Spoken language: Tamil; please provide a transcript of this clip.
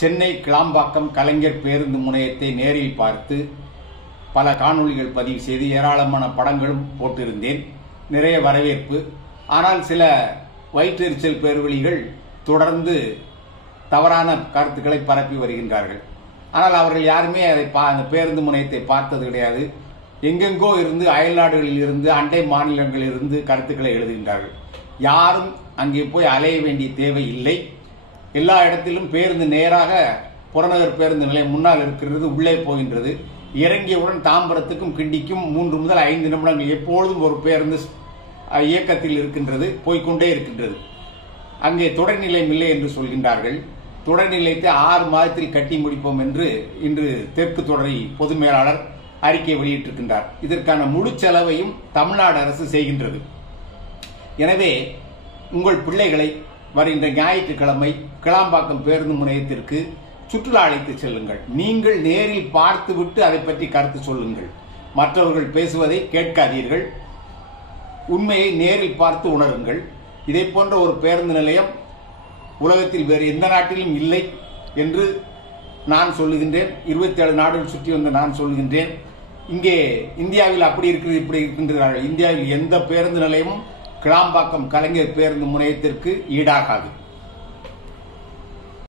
சென்னை கிளாம்பாக்கம் கலைஞர் பேருந்து முனையத்தை நேரில் பார்த்து பல காணொளிகள் பதிவு செய்து ஏராளமான படங்களும் போட்டிருந்தேன். நிறைய வரவேற்பு. ஆனால் சில வயிற்றெரிச்சல் பேர்வழிகள் தொடர்ந்து தவறான கருத்துக்களை பரப்பி வருகின்றார்கள். ஆனால் அவர்கள் யாருமே அந்த பேருந்து முனையத்தை பார்த்தது கிடையாது. எங்கெங்கோ இருந்து, அயல்நாடுகளில் இருந்து, அண்டை மாநிலங்களில் இருந்து கருத்துக்களை எழுதுகின்றார்கள். யாரும் அங்கே போய் அலைய வேண்டிய தேவை இல்லை. எல்லா இடத்திலும் பேருந்து நேராக புறநகர் பேருந்து நிலையம் முன்னால் இருக்கிறது, உள்ளே போகின்றது. இறங்கியவுடன் தாம்பரத்துக்கும் கிண்டிக்கும் 3 முதல் 5 நிமிடங்கள் எப்பொழுதும் ஒரு பேருந்து இயக்கத்தில் இருக்கின்றது, போய்கொண்டே இருக்கின்றது. அங்கே தொடர் நிலையம் இல்லை என்று சொல்கின்றார்கள். தொடர் நிலையத்தை 6 மாதத்தில் கட்டி முடிப்போம் என்று இன்று தெற்கு தொடரி பொது மேலாளர் அறிக்கை வெளியிட்டிருக்கின்றார். இதற்கான முழு செலவையும் தமிழ்நாடு அரசு செய்கின்றது. எனவே உங்கள் பிள்ளைகளை வருகின்ற ஞாயிற்றுக்கிழமை கிளாம்பாக்கம் பேருந்து முனையத்திற்கு சுற்றுலா அழைத்து செல்லுங்கள். நீங்கள் நேரில் பார்த்துவிட்டு அதை பற்றி கருத்து சொல்லுங்கள். மற்றவர்கள் பேசுவதை கேட்காதீர்கள். உண்மையை நேரில் பார்த்து உணருங்கள். இதை போன்ற ஒரு பேருந்து நிலையம் உலகத்தில் வேறு எந்த நாட்டிலும் இல்லை என்று நான் சொல்லுகின்றேன். 27 நாடுகள் சுற்றி வந்து நான் சொல்லுகின்றேன். இங்கே இந்தியாவில் அப்படி இருக்கிறது, இப்படி இருக்கின்றார்கள். இந்தியாவில் எந்த பேருந்து நிலையமும் கிளாம்பாக்கம் கலைஞர் பேருந்து முனையத்திற்கு ஈடாகாது.